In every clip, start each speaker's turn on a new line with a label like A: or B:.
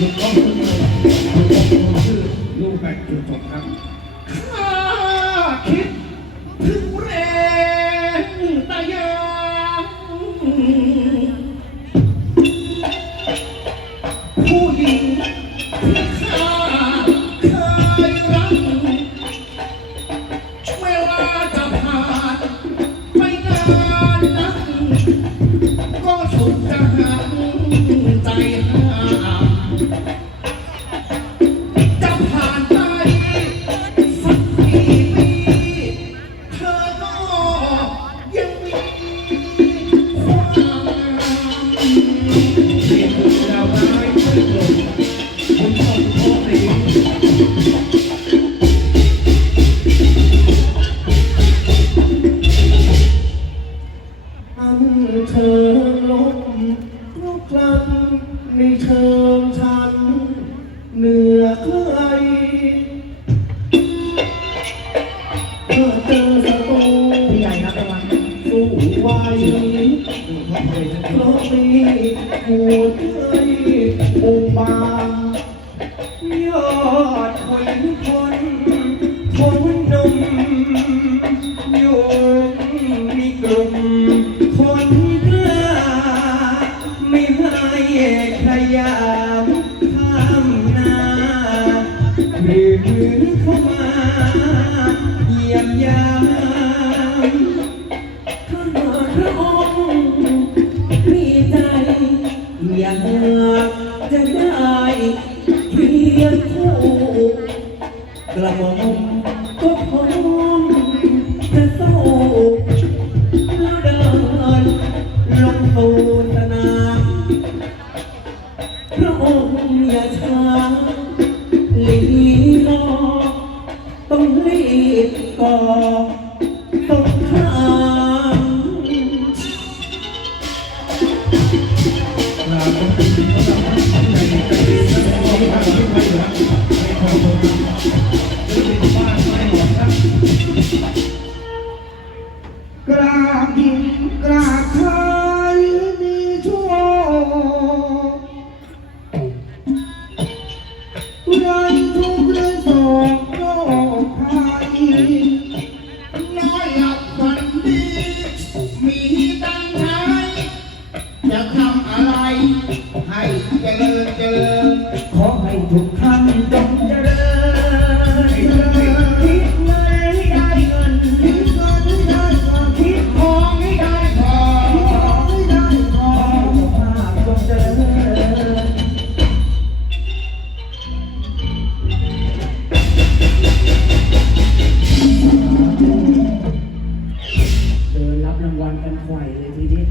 A: ลูก
B: หัวใจองค์บา
C: ง
B: ยอดคนคนคนนมอยู่มีกลุ่มคนกล้าไม่ให้ใครยามข้ามนาหรือเข้ามาเยี่ยมยา อยากจะได้เพียงคู่กระหม่อมก็พร้อมจะสู้แล้วเดินลงสู่สนาพระองค์อย่าช้าหลีรอต้องรีบก่อ
A: ลา
B: กันไข
C: ว่เลยทีนี้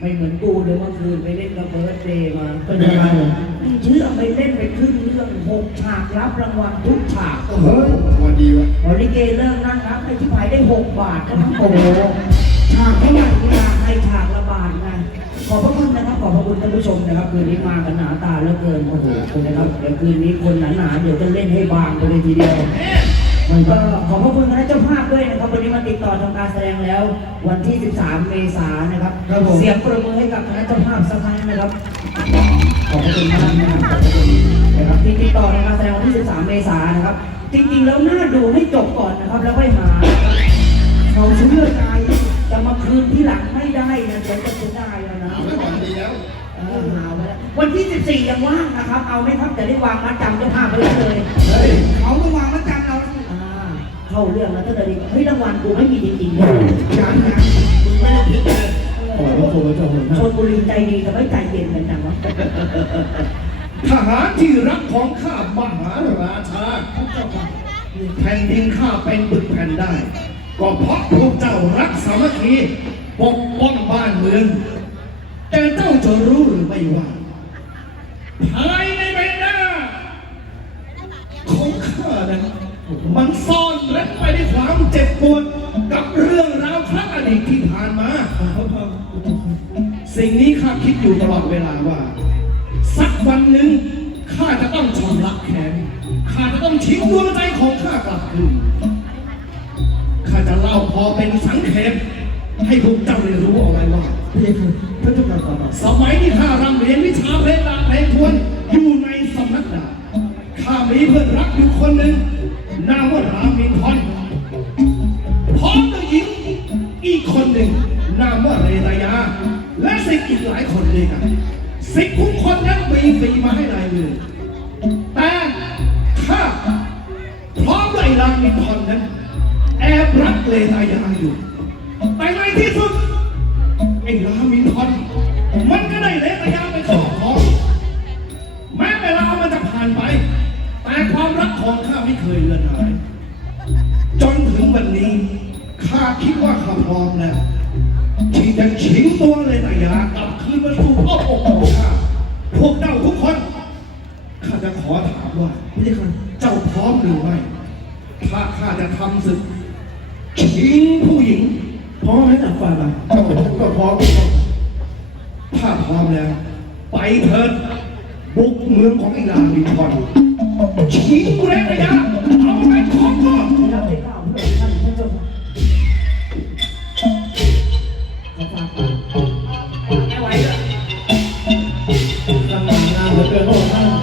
C: ไม่เหมือนกูเดี๋ยวเมื่อคืนไปเล่นกับเบิร์ดเดย์มา
A: เป็นยังไงเหรอ
C: เชื่อไปเล่นไปครึ่งเรื่องหกฉากรับรางวัลทุกฉาก
A: โอ้โหวันดีวะ
C: พอลิเกเลิกนั่งรับไอ้ที่ผายได้หกบาทก็ทั้งโอ้โหฉากเขาอยากอยากให้ฉากละบาทไงขอบพระคุณนะครับ ขอบพระคุณท่านผู้ชมนะครับ คืนนี้มากันหนาตาเหลือเกินโอ้โหคุณนะครับเดี๋ยวคืนนี้คนหนาๆเดี๋ยวจะเล่นให้บางไปเลยทีเดียวมัน ก็ขอบพระคุณคณะเจ้าภาพด้วยนะครับวันนี้มาติดต่อทำการแสดงแล้ว วันที่ 13 เมษายนนะครับ
A: ครับผม
C: เสียงปรบมือให้กับคณะเจ้าภาพสักครั้งนะครับ ขอบพระคุณมากนะครับขอบพระคุณนะครับที่ติดต่อทำการแสดงวันที่ 13 เมษายนนะครับ จริงๆแล้วน่าดูให้จบก่อนนะครับ แล้วค่อยหาเขาเชื่อใจจะมาคืนที่หลังไม่ได้นะเดี๋ยวจะเสียดายแล้วนะ
A: เอาไว้ก่อนดีแล้ว
C: เออหาไว้แล้ววันที่ 14 ยังว่างนะครับ เอาไหมครับจะได้วางมัดจำเจ้าภาพไว้เลย
A: เข้า
B: เรื่
C: องแล้วตั้งแต่เด็กเฮ้ยรางวัลกูไม่มีจริงๆเลย
B: อย่างนั้น
A: มึงไม่ได้ผิดเลยขอพระคุณพระเจ้าคุณ
C: ชนบุรีใจดีแต่ไม่ใจเย็นกันจังวะ
B: ทหารที่รักของข้ามหาราชาแผ่นดินข้าเป็นบึกแผ่นได้ ก็เพราะพวกเจ้ารักสามัคคีปกป้องบ้านเมือง แต่เจ้าจะรู้หรือไม่ว่าภายในใบหน้าของข้านั้นมันซ่อน เร้นไปด้วยความเจ็บปวดกับเรื่องราวครั้งอดีตที่ผ่านมา สิ่งนี้ข้าคิดอยู่ตลอดเวลาว่า สักวันหนึ่งข้าจะต้องชำระแค้นข้าจะต้องชิงดวงใจของข้ากลับคืนข้าจะเล่าพอเป็นสังเขปให้พวกเจ้าได้รู้เอาไว้ว่า
A: พี่คือพระเจ้าค่ะ
B: สมัยที่ข้าร่ำเรียนวิชาเพลงดาบเพลงทวน
A: อยู่ในสำนักดาบข้า มีเพื่อนรักอยู่คนหนึ่งนามว่ารามินทอนพร้อมกับหญิงอีกคนหนึ่งนามว่าเรตายา และสิทธิ์อีกหลายคนเลยกันสิทธิ์ทุกคนนั้นมีฝีมาให้นายเลยแต่ข้าพร้อมด้วยรามินทอนนั้นแอบรักเรตายาอยู่ ความรักของข้าไม่เคยเลือนหายจนถึงวันนี้ข้าคิดว่าข้าพร้อมแล้วที่จะชิงตัวเลยระยะกลับคืนมาสู่อ้อมอกของข้าพวกเจ้าทุกคนข้าจะขอถามว่า
B: ไม่ได้ค่ะ
A: เจ้าพร้อมหรือไม่ถ้าข้าจะทำศึกชิงผู้หญิง
B: พร้อมไหมต่างฝ่ายบ่า
A: ก็ก็พร้อมถ้าพร้อมแล้ว ไปเถิดบุกเมืองของอิลามินทอน ชิงแรงระยะเอาไปของก่อน
C: รับได้เปล่าเพื่อนท่านผู้ชมขอฝากก่ไม่ไหวแลย
B: สง่างามเหลือเกินพระองค์ท่า
A: น